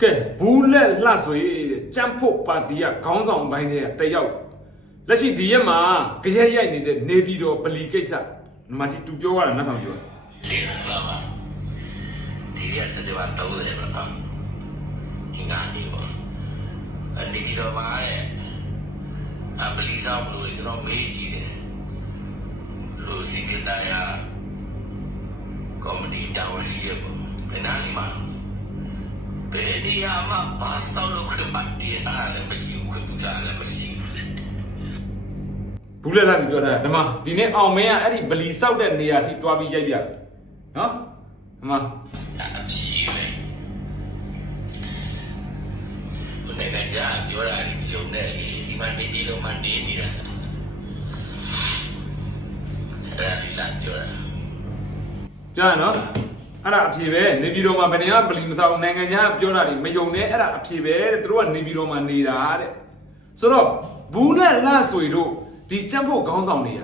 ကဲဘူးလက်လှဆိုရေးတဲ့ကြမ်းဖို့ပါတီကခေါင်းဆောင်ပိုင်းတွေကတယောက်လက်ရှိဒီရက်မှာကြရက်ရိုက်နေတဲ့နေပြည်တော်ပလီကိစ္စဒီမှာဒီသူပြောရတာနောက်ထောင်ပြောတာလေးစားပါဒီရက်စတဲ့ဘာတော့တယ်ဗောနော်ဒီကနေပေါ့အနေဒီတော့မှာရဲ့အပလီဆောင်လို့ကျွန်တော်မေးကြည့်တယ်လူစီပီတာယာကောမဒီတာဝန်ရှိရပေါ့ဘယ်နာနေမှာ ဘယ်ဒီယာမှာပါစတော့လို့ခမတီးအားလည်းမရှိဘူးခွင့်ပြုတာလည်းမရှိဘူးဘူးလက်လှသူပြောတာဒီမှာဒီနေ့အောင်မင်းကအဲ့ဒီပလီစောက်တဲ့နေရာထိတွားပြီးရိုက်ပြတယ်နော်ဒီမှာအဖြေပဲဘယ်နဲ့ကြာပြောတာဒီယုံနဲ့လေဒီမှာတည်တည်လုံးမှတည်နေတာအဲ့ဒါလေးလာပြောတာကြားရနော် အဲ့ဒါအဖြေပဲနေပြည်တော်မှာဘယ်နေကပလီမစောက်နိုင်ငံခြားပြောတာတွေမယုံနဲ့အဲ့ဒါအဖြေပဲတဲ့သူတို့ကနေပြည်တော်မှာနေတာတဲ့ဆိုတော့ဘူးနဲ့လှဆွေတို့ဒီကြမ်းဖို့ခေါင်းဆောင်တွေက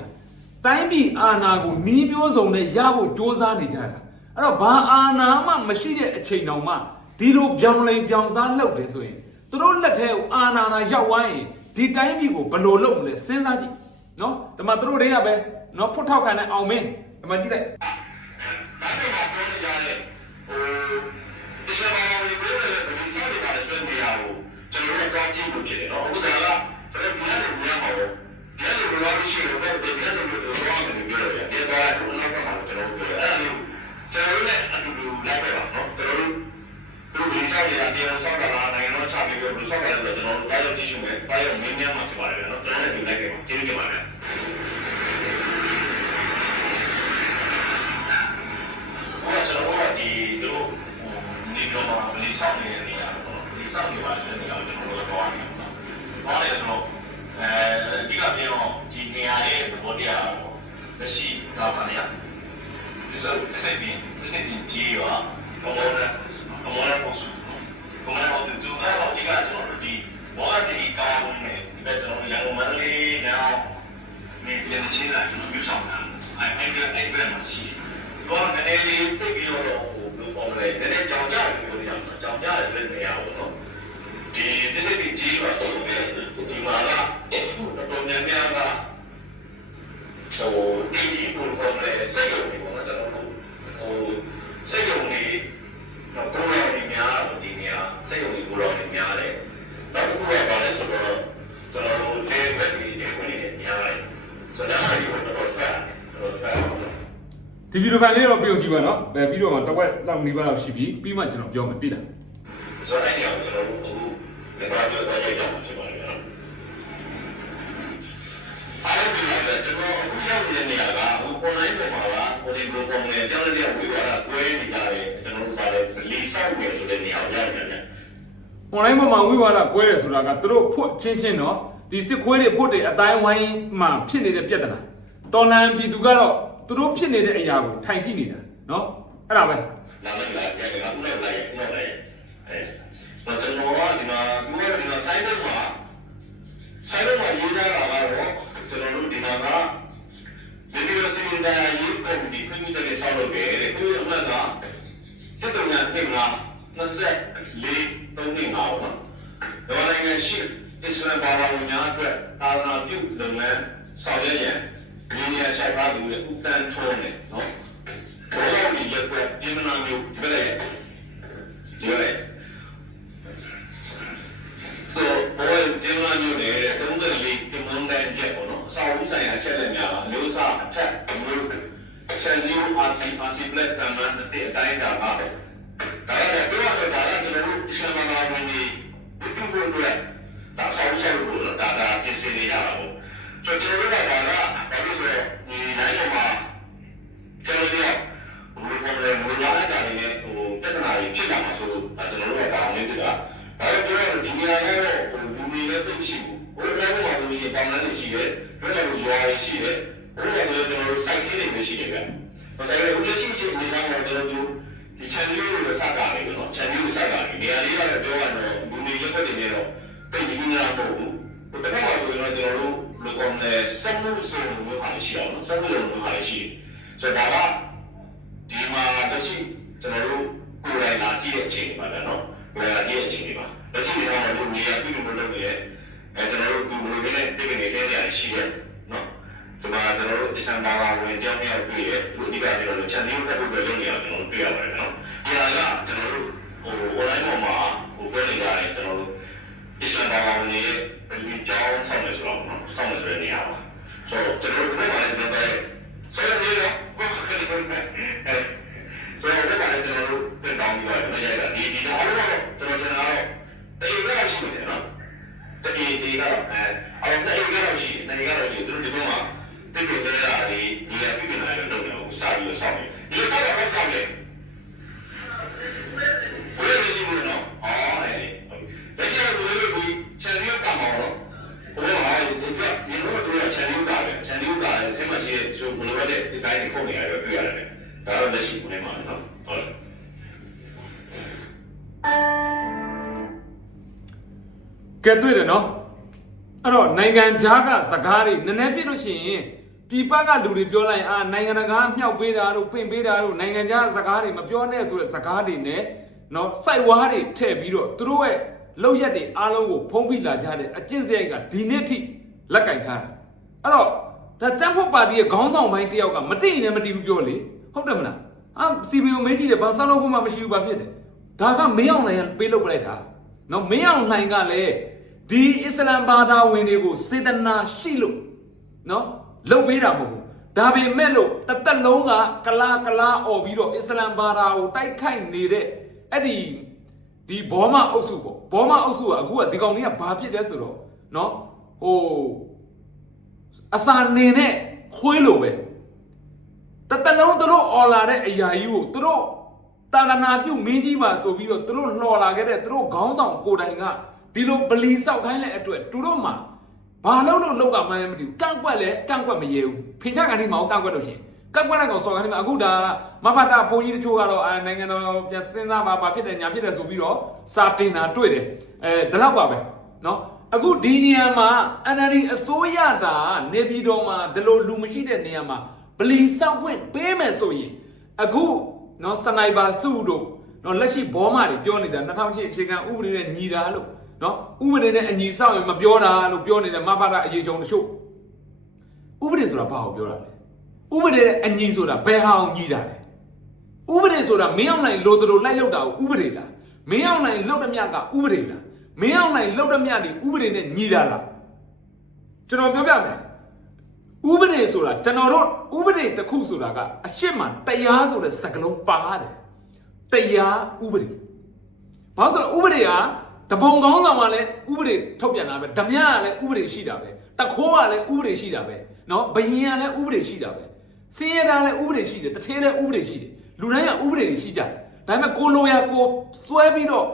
တိုင်းပြည်အာဏာကိုနီးပြောစုံနဲ့ရဖို့ကြိုးစားနေကြတာအဲ့တော့ဘာအာဏာမှမရှိတဲ့အချိန်တောင်မှဒီလိုပြောင်းလဲပြောင်းစားလုပ်တယ်ဆိုရင်သူတို့လက်ထဲကိုအာဏာသာရောက်သွားရင်ဒီတိုင်းပြည်ကိုဘယ်လိုလုပ်မလဲစဉ်းစားကြည့်နော်ဒီမှာသူတို့တွေကပဲနော်ဖွတ်ထောက်ခံတဲ့အောင်မင်းဒီမှာကြည့်လိုက် ဒါပေမဲ့ပြောနေကြတဲ့ဟိုဒီစမောင်တွေပြောတဲ့ဒီစားတွေပါလေဆွဲနေရကိုကျွန်တော်တို့ကောင်းချင်းလို့ဖြစ်တယ်နော်အခုကကျွန်တော်ပြန်လို့ပြန်မှာပေါ့ပြန်လို့ဘာလို့ရှိလို့ပဲပြန်လို့ပြောရတယ်ပြောရတယ်ဒီတော့ဘယ်တော့မှကျွန်တော်ပြောရတယ်အဲ့ဒါကျွန်တော်လည်းအတူတူလိုက်ပဲပါနော်ကျွန်တော်တို့တို့ဒီစားတွေအတရားဆောင်တာလားနိုင်ငံတော်ချပြီးတော့လူဆောင်တယ်လို့ကျွန်တော်တို့တားရောက်ကြည့်ရှုမယ်တားရောက်မင်းများမှာဖြစ်ပါတယ်နော်ကျွန်တော်လည်းဒီလိုက်ပဲပါကျေးဇူးတင်ပါတယ် ကျွန်တော်ရန်ကုန်မန္တလေးနောက်နေပြန်ချင်းလာကျွန်တော်ပြုဆောင်တာအဲအဲ့ဒီအဲ့ဒီမှာရှိတယ်ကောနည်းနည်းလေးသိပြီးတော့ဟိုလူပေါ်လေနည်းနည်းကြောင်ကြတယ်ပြောရမှာကြောင်ကြတယ်ဆိုတဲ့နေရာပေါ့နော်ဒီဒီစိတ်ကြီးပါဆိုတော့ဒီမှာကတော်များများကဟိုဒီကြီးကိုပေါ်လေစိတ်ရုံတွေပေါ့နော်ကျွန်တော်တို့ဟိုစိတ်ရုံတွေတော့ကိုယ်ရောများတော့ဒီနေရာစိတ်ရုံတွေကိုယ်ရောများတယ်နောက်တစ်ခုကဘာ ဒီဗီဒီယိုဖိုင်လေးတော့ပြုတ်ကြည့်ပါနော်။အဲပြီးတော့မှတစ်ဝက်လောက်နီးပါးလောက်ရှိပြီပြီးမှကျွန်တော်ပြောမယ်တိလားဆိုတော့အဲ့ဒီအောင်ကျွန်တော်တို့အခုလက်သွားပြောတော့ရိုက်တော့ဖြစ်ပါလိမ့်မယ်နော်အားလုံးဒီမှာကျွန်တော်အခုရောက်နေတဲ့နေရာကဟို online ပေါ်မှာပါဟိုဒီ group ပေါ်မှာကျောင်းလေးဝေးသွားတာကွဲနေကြတယ်ကျွန်တော်တို့ပါလေလီဆောက်နေဆိုတဲ့နေရာကိုရောက်နေတယ်။ online ပေါ်မှာဝိဝါဒကွဲတယ်ဆိုတာကသူတို့ဖွတ်ချင်းချင်းနော်ဒီစစ်ခွေးတွေဖွတ်တဲ့အတိုင်းဝိုင်းမှာဖြစ်နေတဲ့ပြဿနာ။တော်လန်ပြည်သူကတော့ သူတို့ဖြစ်နေတဲ့အရာကိုထိုင်ကြည့်နေတာနော်။အဲ့ဒါပဲနာမည်လာကြတယ်ကဦးလောက်လိုက်ဦးလောက်လိုက်အဲတော့ကျွန်တော်ကဒီမှာဦးလောက်ဒီမှာ site မှာ site မှာရေးထားတာကတော့ကျွန်တော်တို့ဒီမှာက University တရားရေးကော်မတီခွင့်ပြုချက်နဲ့ဆောက်လုပ်တယ်တဲ့သူ့အမှတ်ကတက်တော်များနေမှာ24 3နေမှာပေါ့။ဒါမှလည်းရှိအစ္စလာမ်ဘာသာဝင်များအတွက်အာဏာပြုလုပ်ငန်းဆောင်ရွက်ရန် ဒီနေရာချိုက်ပါသူရဲ့ဥတန်းထုံးတယ်နော်။ဘောလုံးကြီးရက်ွက်အင်မနာမျိုးဒီပဲဒီပဲဆိုဘောဒီမနာမျိုးနဲ့တုံးတယ်လေးဒီမွန်ဒန်ရက်ပေါ့နော်။အစာဦးဆိုင်ရာချက်လက်များအမျိုးအစားအထက်အမျိုးချန်ယူအာစီအာစီပလက်တမန်တဲ့အတိုင်းတာပါဒါလည်းပြောရတာကကျွန်တော်တို့အစ္စလာမ်ဘာသာဝင်တွေပြုဖို့အတွက်ဒါဆောက်ဆောက်လို့ဒါဒါပြင်ဆင်နေရတာပေါ့ဆိုတော့ကျွန်တော်တို့ကဒါကဘာလို့ဆိုတော့ဒီနိုင်ငံမှာကျွန်တော်တို့ဘယ်လိုလဲဘယ်လိုလဲတာနေဟိုပြဿနာတွေဖြစ်လာမှာဆိုတော့ကျွန်တော်တို့ကတောင်းနေတယ်ကဒါလည်းပြောရဒီနေရာကတော့ဟိုလူတွေလည်းသိရှိဘူးဘယ်လိုလဲမှာလို့ရှိရင်တောင်းနေရှိတယ်ဘယ်လိုလဲဇွာတွေရှိတယ်ဘယ်လိုလဲကျွန်တော်တို့စိုက်ခင်းတွေရှိတယ်ဗျ။ ဆိုတော့ဦးရှိရှိနေတော့ကျွန်တော်တို့ဒီချန်လေးကိုစတာနေပြီနော်ချန်လေးကိုစတာနေနေရာလေးကတော့ပြောရတော့လူတွေရက်ွက်နေနေတော့တိတ်ကြီးနေတာမဟုတ်ဘူး။ဘယ်တော့မှဆိုရင်တော့ကျွန်တော်တို့လူကောင်နဲ့စက်မှုစုံမျိုးပါရှိအောင်နော်စက်မှုစုံမျိုးပါရှိဆိုတော့ဒါကဒီမှာတရှိကျွန်တော်တို့ကိုယ်တိုင်လာကြည့်တဲ့အချိန်ပါလားနော်ဟိုအရေးအခြေအနေပါလက်ရှိနေတော့လို့နေရာပြည်လို့လုပ်နေရဲ့အဲကျွန်တော်တို့ဒီလိုလေးနဲ့ပြည်နေတဲ့နေရာရှိရဲ့နော် ဒီမှာကျွန်တော်တို့အစ္စလာမ်ဘာသာဝင်တယောက်တယောက်ပြည်ရဲ့သူအဓိကကျွန်တော်တို့ချန်နေဖက်ဖို့လုပ်နေရကျွန်တော်တို့တွေ့ရပါတယ်နော်ဒီဟာကကျွန်တော်တို့ဟို online ပေါ်မှာဟိုပြောနေကြတယ်ကျွန်တော်တို့အစ္စလာမ်ဘာသာဝင်ရဲ့ဒီကြောင်းဆောင်နေဆိုတော့နော်ဆောင်နေဆိုတဲ့နေရာပါဆိုတော့ကျွန်တော်တို့ဒီမှာလည်းကျွန်တော်တို့ဆိုတော့ဒီတော့ဘာဖြစ်လဲအဲဆိုတော့ဒီမှာလည်းကျွန်တော်တို့ပြန်တောင်းပြီးတော့မရတာဒီဒီတော့အဲ့တော့ကျွန်တော်ကျွန်တော်တော့တေးကတော့ရှိနေတယ်နော်တေးတေးကတော့အဲအဲ့တော့တေးကတော့ရှိနေတေးကတော့ရှိသူတို့ဒီတော့ မှာတေးတွေလာဒီဒီအပြည့်နေတယ်တော့တော့စာပြီးတော့စောင့်နေဒီစာတော့ဘာကြောင့်လဲဘယ်လိုရှိမလို့နော်အော်အဲ့လက်ရှိတော့ဘယ်လိုကိုချန်လေးတာမှာတော့ဘယ်မှာလဲဒီကဒီလိုတော့ချန်လေးတာပဲချန်လေးတာတယ်အဲမှာရှိတဲ့ဆိုဘယ်လိုလဲဒီတိုင်းခုန်နေရတယ်တွေ့ရတယ်ဒါတော့လက်ရှိကိုနေမှာနော်ဟုတ်လားကဲတွေ့တယ်နော်အဲ့တော့နိုင်ငံခြားကစကားတွေနည်းနည်းပြည့်လို့ရှိရင် ပြည်ပကလူတွေပြောလိုက်ရင်အာနိုင်ငံတကာမြောက်ပေးတာတို့ပင့်ပေးတာတို့နိုင်ငံခြားစကားတွေမပြောနဲ့ဆိုတဲ့စကားတွေနဲ့နော်စိုက်ဝါးတွေထည့်ပြီးတော့သူတို့ရဲ့လောက်ရက်တွေအားလုံးကိုဖုံးဖိလာကြတဲ့အကျင့်စရိုက်ကဒီနေ့ထိလက်ကင်ထားတာအဲ့တော့ဒါတမ်းဖို့ပါတီရဲ့ခေါင်းဆောင်ပိုင်းတယောက်ကမတိရင်လည်းမတိဘူးပြောလေဟုတ်တယ်မလားအာစီဘီကိုမေးကြည့်တယ်ဘာဆောက်လို့ခုမှမရှိဘူးဘာဖြစ်တယ်ဒါကမင်းအောင်နိုင်ပေးလုပ်ပလိုက်တာနော်မင်းအောင်နိုင်ကလည်းဒီအစ္စလမ်ဘာသာဝင်တွေကိုစေတနာရှိလို့နော် လှုပ်ပေးတာမဟုတ်ဘူးဒါပေမဲ့လို့တစ်သက်လုံးကကလာကလာអော်ပြီးတော့အစ္စလမ်ဘာသာကိုတိုက်ခိုက်နေတဲ့အဲ့ဒီဒီဘောမအုပ်စုပေါ့ဘောမအုပ်စုကအခုကဒီကောင်ကြီးကဘာဖြစ်လဲဆိုတော့နော်ဟိုအစာနေနဲ့ခွေးလိုပဲတစ်သက်လုံးသူတို့អော်လာတဲ့အရာကြီးကိုသူတို့တာသနာပြုမင်းကြီးပါဆိုပြီးတော့သူတို့လှော်လာခဲ့တဲ့သူတို့ခေါင်းဆောင်ကိုယ်တိုင်ကဒီလိုဗလီဆောက်ခိုင်းတဲ့အတွက်သူတို့မှ ဘာလို့လို့လောက်ကမှန်းမသိဘူးကန့်ကွက်လဲကန့်ကွက်မရဲဘူးဖေချကနေမှကန့်ကွက်လို့ရှိရင်ကန့်ကွက်တဲ့ကောင်စော်ခိုင်းတယ်အခုဒါမဖတ်တာဘုန်းကြီးတချို့ကတော့အာနိုင်ငံတော်ပြန်စဉ်းစားပါဘာဖြစ်တယ်ညာဖြစ်တယ်ဆိုပြီးတော့စာတင်တာတွေ့တယ်အဲဒီလောက်ပါပဲเนาะအခုဒီနေရာမှာ NLD အစိုးရတာနေပြည်တော်မှာဒီလိုလူမရှိတဲ့နေရာမှာဗလီဆောက်ခွင့်ပေးမယ်ဆိုရင်အခုเนาะစနိုက်ပါစုတို့เนาะလက်ရှိဘောမတွေပြောနေတာ2008အခြေခံဥပဒေနဲ့ညီတာလို့ နော်ဥပဒေနဲ့အညီစောင့်ရင်မပြောတာလို့ပြောနေတဲ့မဘာတာအရေးချုံတချို့ဥပဒေဆိုတာဘာကိုပြောတာလဲဥပဒေနဲ့အညီဆိုတာဘယ်ဟာကိုညီတာလဲဥပဒေဆိုတာမင်းအောင်နိုင်လိုတလိုလိုက်လောက်တာကိုဥပဒေလားမင်းအောင်နိုင်လောက်တဲ့မြတ်ကဥပဒေလားမင်းအောင်နိုင်လောက်တဲ့မြတ်ဒီဥပဒေနဲ့ညီတာလားကျွန်တော်ပြောပြမယ်ဥပဒေဆိုတာကျွန်တော်တို့ဥပဒေတစ်ခုဆိုတာကအရှင်းမှတရားဆိုတဲ့စကားလုံးပါတယ်တရားဥပဒေဘာလို့ဆိုတော့ဥပဒေက တပုံကောင်းဆောင်ကလည်းဥပဒေထုတ်ပြန်တာပဲဓမြကလည်းဥပဒေရှိတာပဲတခိုးကလည်းဥပဒေရှိတာပဲနော်ဘယင်ကလည်းဥပဒေရှိတာပဲစင်းရဲသားလည်းဥပဒေရှိတယ်တထဲလည်းဥပဒေရှိတယ်လူတိုင်းကဥပဒေတွေရှိကြတယ်ဒါပေမဲ့ကိုလိုရကိုစွဲပြီးတော့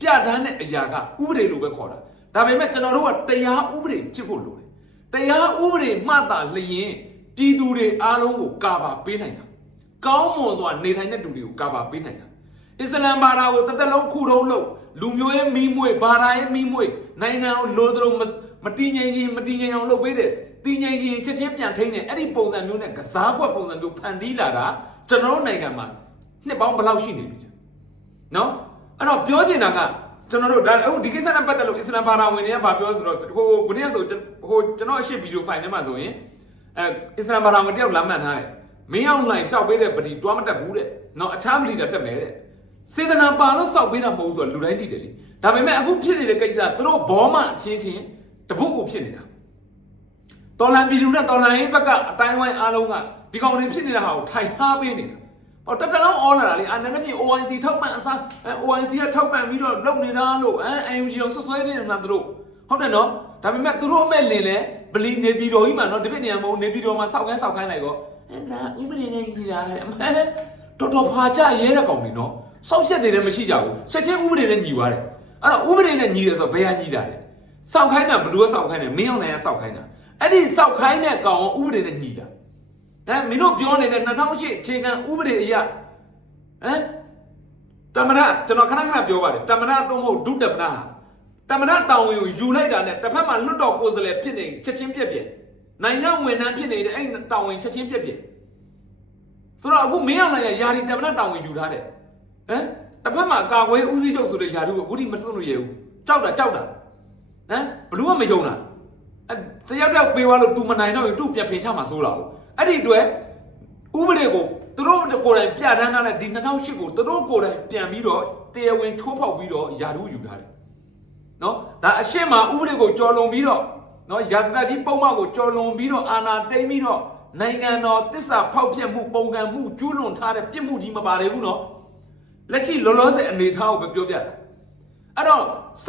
ပြဋ္ဌာန်းတဲ့အရာကဥပဒေလိုပဲခေါ်တာဒါပေမဲ့ကျွန်တော်တို့ကတရားဥပဒေချစ်ဖို့လိုတယ်တရားဥပဒေမှတာလျင်ပြည်သူတွေအားလုံးကိုကာပါပေးနိုင်တာကောင်းမွန်စွာနေထိုင်တဲ့လူတွေကိုကာပါပေးနိုင်တာ အစ္စလမ်ဘာသာကိုတစ်သက်လုံးခုတုံးလို့လူမျိုးရဲ့မိမွေဘာသာရဲ့မိမွေနိုင်ငံကိုလိုသလိုမမတည်ငြိမ်ခြင်းမတည်ငြိမ်အောင်လုပ်ပေးတယ်တည်ငြိမ်ခြင်းချက်ချင်းပြန်ထိန်းတယ်အဲ့ဒီပုံစံမျိုးနဲ့ကစားကွက်ပုံစံမျိုးဖန်တီးလာတာကျွန်တော်တို့နိုင်ငံမှာနှစ်ပေါင်းဘယ်လောက်ရှိနေပြီလဲနော်အဲ့တော့ပြောချင်တာကကျွန်တော်တို့ဒါအခုဒီကိစ္စနဲ့ပတ်သက်လို့အစ္စလမ်ဘာသာဝင်တွေကဘာပြောဆိုတော့ဟိုခုနေ့ဆိုဟိုကျွန်တော်အရှိဗီဒီယိုဖိုင်ထဲမှာဆိုရင်အဲအစ္စလမ်ဘာသာဝင်တယောက်လမ်းမှန်ထားတယ်မင်းအောင်လိုက်လျှောက်ပေးတဲ့ပတိတွားမတက်ဘူးတဲ့နော်အခြားပတိတာတက်မယ်တဲ့ စေတနာပါလို့စောက်ပေးတာမဟုတ်ဘူးဆိုတော့လူတိုင်းသိတယ်လေဒါပေမဲ့အခုဖြစ်နေတဲ့ကိစ္စသူတို့ဘောမအချင်းချင်းတပုတ်ကိုဖြစ်နေတာတော်လန်ပြည်သူနဲ့တော်လန်ရေးဘက်ကအတိုင်းဝိုင်းအားလုံးကဒီကောင်တွေဖြစ်နေတာဟာကိုထိုင်ဟားပေးနေတာဟောတက်တလုံးအော်လာတာလေအာနည်းနည်း OIC ထောက်ပံ့အစား OIC ကထောက်ပံ့ပြီးတော့လုပ်နေတာလို့အဲ AUG ကိုဆွဆွဲနေတယ်မှာသူတို့ဟုတ်တယ်နော်ဒါပေမဲ့သူတို့အမဲ့လင်လဲဗလီနေပြည်တော်ကြီးမှာနော်ဒီပြည့်နေရာမဟုတ်နေပြည်တော်မှာစောက်ခန်းစောက်ခန်းလိုက်တော့အဲနာဥပဒေနဲ့ကြီးတာဟဲ့အမဲတော်တော်ဖာကြရဲတဲ့ကောင်တွေနော် စောက်ရက်တွေလည်းမရှိကြဘူးချက်ချင်းဥပဒေနဲ့ညီသွားတယ်အဲ့တော့ဥပဒေနဲ့ညီတယ်ဆိုတော့ဘယ်ကညီတာလဲစောက်ခိုင်းတာဘယ်သူကစောက်ခိုင်းတယ်မင်းအောင်လည်းစောက်ခိုင်းတာအဲ့ဒီစောက်ခိုင်းတဲ့ကောင်ဥပဒေနဲ့ညီတာဒါမင်းတို့ပြောနေတဲ့2008အခြေခံဥပဒေအရဟမ်တမရကျွန်တော်ခဏခဏပြောပါတယ်တမရတော့မဟုတ်ဒုတမရတမရတောင်ဝင်ကိုယူလိုက်တာနဲ့တစ်ဖက်မှာလွတ်တော်ကိုယ်စားလှယ်ဖြစ်နေချက်ချင်းပြက်ပြက်နိုင်ငံဝန်ထမ်းဖြစ်နေတဲ့အဲ့တောင်ဝင်ချက်ချင်းပြက်ပြက်ဆိုတော့အခုမင်းအောင်လည်းယာရီတမရတောင်ဝင်ယူထားတယ် ဟမ်တစ်ဖက်မှာကာကွယ်ဦးစီးချုပ်ဆိုတဲ့ယာတုကိုအခုထိမစွန့်လို့ရဘူးကြောက်တာကြောက်တာဟမ်ဘလူးကမယုံတာအဲတယောက်တယောက်ပေးသွားလို့ तू မနိုင်တော့ရင်သူ့ပြန်ဖင်ချမှာစိုးတာကိုအဲ့ဒီအတွက်ဥပဒေကိုသူတို့ကိုယ်တိုင်ပြဋ္ဌာန်းထားတဲ့ဒီ2008ကိုသူတို့ကိုယ်တိုင်ပြန်ပြီးတော့တရားဝင်ချိုးဖောက်ပြီးတော့ယာတုယူထားတယ်နော်ဒါအရှင်းမှာဥပဒေကိုကြော်လွန်ပြီးတော့နော်ရာဇသတ်ကြီးပုံမှန်ကိုကြော်လွန်ပြီးတော့အာဏာသိမ်းပြီးတော့နိုင်ငံတော်တစ္ဆာဖောက်ဖျက်မှုပုံကံမှုကျူးလွန်ထားတဲ့ပြစ်မှုကြီးမပါတယ်ဘူးနော် လက်ရှိလောလောဆယ်အနေထားကိုပဲပြောပြတာအဲ့တော့စ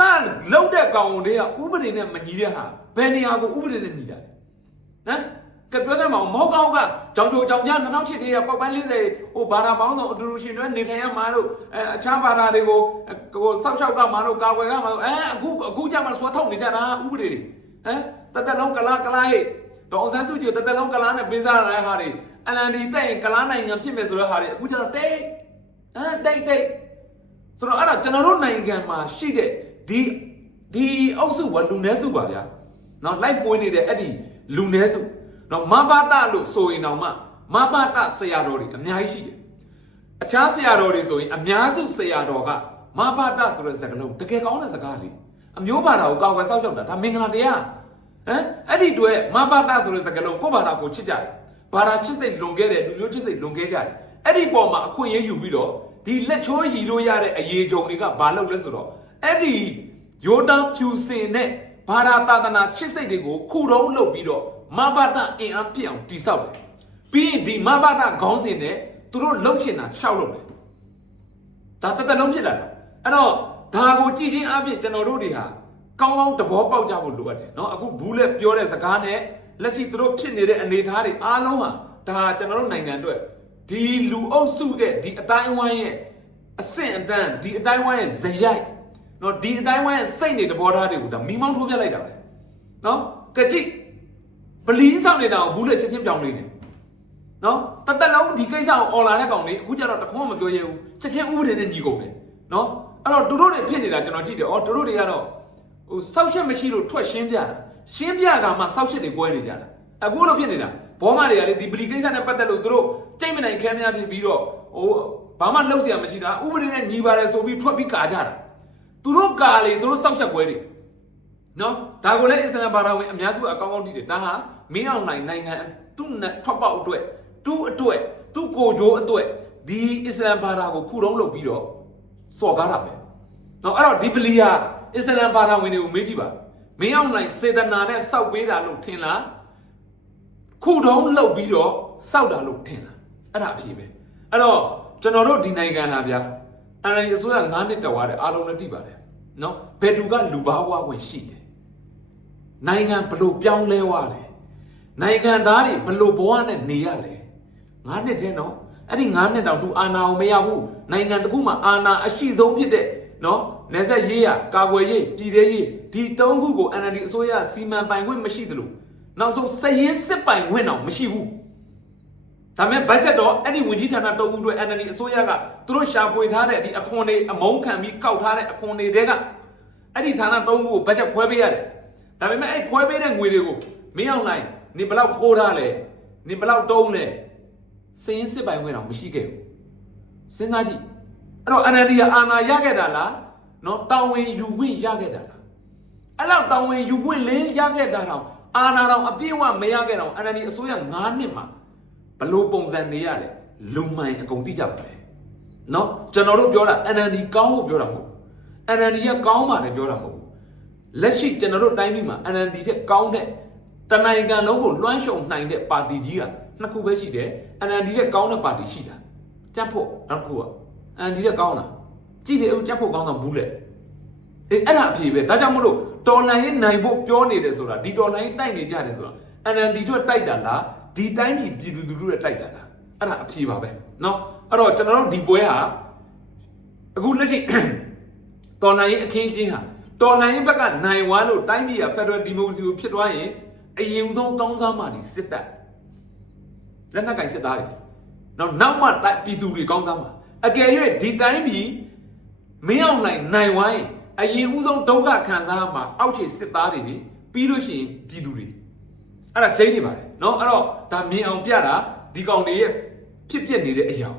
လုံးတဲ့ကောင်တွေကဥပဒေနဲ့မညီတဲ့ဟာဘယ်နေရာကိုဥပဒေနဲ့ညီတာလဲဟမ်ကပြောစမ်းမအောင်မောကောက်ကကြောင်ကြိုကြောင်ကြ2008တည်းကပောက်ပန်း40ဟိုဘာသာပေါင်းစုံအတူတူရှင်တွေနေထိုင်ရမှာတို့အဲအခြားဘာသာတွေကိုဟိုစောက်ရှောက်ကမှာတို့ကာကွယ်ကမှာတို့အဲအခုအခုကြမှာဆွဲထုတ်နေကြတာဥပဒေတွေဟမ်တသက်လုံးကလားကလားဟဲ့ဒေါအောင်ဆန်းစုကြည်တသက်လုံးကလားနဲ့ပေးစားရတဲ့ဟာတွေအလန်ဒီတဲ့ရင်ကလားနိုင်ငံဖြစ်မယ်ဆိုတဲ့ဟာတွေအခုကျတော့တိတ် အဲတိုက်တိုက်ဆိုတော့အဲ့ဒါကျွန်တော်တို့နိုင်ငံမှာရှိတဲ့ဒီဒီအုပ်စုကလူနည်းစုပါဗျာနော်လိုက်ပွင့်နေတဲ့အဲ့ဒီလူနည်းစုနော်မဘာတလို့ဆိုရင်တောင်မှမဘာတဆရာတော်တွေအများကြီးရှိတယ်အခြားဆရာတော်တွေဆိုရင်အများစုဆရာတော်ကမဘာတဆိုတဲ့စကားလုံးတကယ်ကောင်းတဲ့စကားလေအမျိုးဘာသာကိုကောက်ွယ်ဆောက်ရှောက်တာဒါမင်္ဂလာတရားဟမ်အဲ့ဒီတွေ့မဘာတဆိုတဲ့စကားလုံးကိုယ့်ဘာသာကိုချစ်ကြတယ်ဘာသာချစ်စိတ်လွန်ခဲ့တယ်လူမျိုးချစ်စိတ်လွန်ခဲ့ကြတယ် အဲ့ဒီပေါ်မှာအခွင့်အရေးယူပြီးတော့ ဒီလက်ချိုးရည်လို့ရတဲ့အရေးကြုံတွေကဘာလုပ်လဲဆိုတော့အဲ့ဒီယောဒန်ဖြူစင်နဲ့ဘာသာတာသနာချစ်စိတ်တွေကိုခုတုံးလုပ်ပြီးတော့မဘာဒအင်အားပြည့်အောင်တိဆောက်တယ်ပြီးရင်ဒီမဘာဒခေါင်းစဉ်နဲ့သူတို့လှုပ်ချင်တာရှောက်လုပ်တယ်ဒါတသက်လုံးဖြစ်လာတာအဲ့တော့ဒါကိုကြည်ချင်းအပြင်ကျွန်တော်တို့တွေဟာကောင်းကောင်းသဘောပေါက်ကြဖို့လိုအပ်တယ်เนาะအခုဘူးလက်ပြောတဲ့စကားနဲ့လက်ရှိသူတို့ဖြစ်နေတဲ့အနေအထားတွေအားလုံးဟာဒါကျွန်တော်တို့နိုင်ငံအတွက် ဒီလူအုပ်စုကဒီအတိုင်းဝိုင်းရဲ့အဆင့်အတန်းဒီအတိုင်းဝိုင်းရဲ့ဇယိုက်နော်ဒီအတိုင်းဝိုင်းရဲ့စိတ်နေတဘောထားတွေကိုဒါမိမောင်းထိုးပြလိုက်တာပဲနော်ကကြည့်ပလီဆောင်နေတာကိုဘူးလက်ချက်ချင်းပြောင်းနေတယ်နော်တသက်လုံးဒီကိစ္စကိုអော်လာတဲ့ကောင်လေးအခုကျတော့တခွန်းမပြောရဘူးချက်ချင်းဥပဒေနဲ့ညီကုန်တယ်နော်အဲ့တော့သူတို့တွေဖြစ်နေတာကျွန်တော်ကြည့်တယ်ဩသူတို့တွေကတော့ဟိုစောက်ရှက်မရှိလို့ထွက်ရှင်းပြတာရှင်းပြတာမှစောက်ရှက်တွေပွဲနေကြတာအခုလိုဖြစ်နေတာ ဘောမတွေကလေဒီပလီကိစ္စနဲ့ပတ်သက်လို့သူတို့ကြိတ်မနိုင်ခဲများဖြစ်ပြီးတော့ဟိုဘာမှလှုပ်เสียမရှိတာဥပဒေနဲ့ညီပါတယ်ဆိုပြီးထွက်ပြီးကာကြတာသူတို့ကာလေသူတို့စောက်ရှက်ပွဲတွေနော်ဒါကိုလည်းအစ္စလာမ်ဘာသာဝင်အများစုအကောင်းကောင်းသိတယ်ဒါဟာမင်းအောင်နိုင်နိုင်ငံသူ့နဲ့ထွက်ပေါက်အတွက်သူ့အတွက်သူ့ကိုဂျိုးအတွက်ဒီအစ္စလာမ်ဘာသာကိုခုတုံးလုပ်ပြီးတော့စော်ကားတာပဲနော်အဲ့တော့ဒီပလီယာအစ္စလာမ်ဘာသာဝင်တွေကိုမေးကြည့်ပါမင်းအောင်နိုင်စေတနာနဲ့စောက်ပေးတာလို့ထင်လား ခုတုံးလှုပ်ပြီးတော့စောက်တာလို့ထင်တာအဲ့ဒါအဖြစ်ပဲအဲ့တော့ကျွန်တော်တို့ဒီနိုင်ငံဟာဗျာအန်အစိုးရ9နှစ်တောက်ရတယ်အားလုံးလည်းသိပါတယ်နော်ဘယ်သူကလူဘာဝဝင်ရှိတယ်နိုင်ငံဘလို့ပြောင်းလဲသွားတယ်နိုင်ငံသားတွေဘလို့ဘဝနဲ့နေရလဲ9နှစ်တည်းနော်အဲ့ဒီ9နှစ်တောင်သူအာဏာကိုမရဘူးနိုင်ငံတခုမှာအာဏာအရှိဆုံးဖြစ်တဲ့နော်နေဆက်ရေးရကာကွယ်ရေးပြည်သေးရေးဒီသုံးခုကို NLD အစိုးရစီမံပိုင်ခွင့်မရှိသလို နောက်ဆုံးစရင်စစ်ပိုင်ဝင်တော့မရှိဘူးဒါပေမဲ့ဘတ်ဂျက်တော့အဲ့ဒီဝင်ကြီးဌာနတုံးဦးတွေ NLD အစိုးရကသူတို့ရှာဖွေထားတဲ့ဒီအခွန်တွေအမုန်းခံပြီးကောက်ထားတဲ့အခွန်တွေတဲကအဲ့ဒီဌာနတုံးဦးကိုဘတ်ဂျက်ဖွဲပေးရတယ်ဒါပေမဲ့အဲ့ဖွဲပေးတဲ့ငွေတွေကိုမင်းအောင်လိုက်နေဘလောက်ခိုးထားလဲနေဘလောက်တုံးလဲစရင်စစ်ပိုင်ဝင်တော့မရှိခဲ့ဘူးစဉ်းစားကြည့်အဲ့တော့ NLD ကအာဏာရခဲ့တာလားနော်တောင်းဝင်ယူခွင့်ရခဲ့တာလားအဲ့လောက်တောင်းဝင်ယူခွင့်လေးရခဲ့တာတော့ အာဏာတော်အပြည့်အဝမရခဲ့တော့အန်အန်ဒီအစိုးရ9နှစ်မှာဘလို့ပုံစံနေရလဲလုံမိုင်အကုန်တိကြပါလေနော်ကျွန်တော်တို့ပြောတာ NND ကောင်းဖို့ပြောတာမဟုတ် NND ကကောင်းပါတယ်ပြောတာမဟုတ်လက်ရှိကျွန်တော်တို့တိုင်းပြည်မှာ NND ကကောင်းတဲ့တနိုင်ငံလုံးကိုလွှမ်းရှုံနိုင်တဲ့ပါတီကြီးကနှစ်ခုပဲရှိတယ် NND ကကောင်းတဲ့ပါတီရှိတာကြက်ဖို့နောက်ခုက NND ကကောင်းတာကြည့်တယ်ဦးကြက်ဖို့ကောင်းတာဘူးလေအေးအဲ့ဒါအဖြေပဲဒါကြောင့်မလို့ တော်လန်ရေးနိုင်ဖို့ပြောနေတယ်ဆိုတာဒီတော်လန်ရေးတိုက်နေကြတယ်ဆိုတာ NLD တို့တိုက်တာလားဒီတိုင်းပြည်ပြည်သူလူထုတွေတိုက်တာလားအဲ့ဒါအဖြေပါပဲเนาะအဲ့တော့ကျွန်တော်တို့ဒီပွဲဟာအခုလက်ရှိ တော်လန်ရေးအခင်းချင်းဟာတော်လန်ရေးဘက်ကနိုင်ဝါလို့တိုင်းပြည်က Federal Democracy ကိုဖြစ်သွားရင်အရင်ဆုံးတောင်းစားမှဒီစစ်တပ်လက်နက်ကင်စစ်သားတွေနောက်နောက်မှတိုက်ပြည်သူတွေကောင်းစားမှာအကယ်၍ဒီတိုင်းပြည် မင်းအောင်နိုင်နိုင်ဝိုင်း အရင်ဦးဆုံးဒုက္ခခံစားရမှာအောက်ခြေစစ်သားတွေနေပြီးလို့ရှိရင်ပြည်သူတွေအဲ့ဒါကျင်းနေပါတယ်เนาะအဲ့တော့ဒါမြင်အောင်ပြတာဒီကောင်တွေရဲ့ဖြစ်ပျက်နေတဲ့အရာ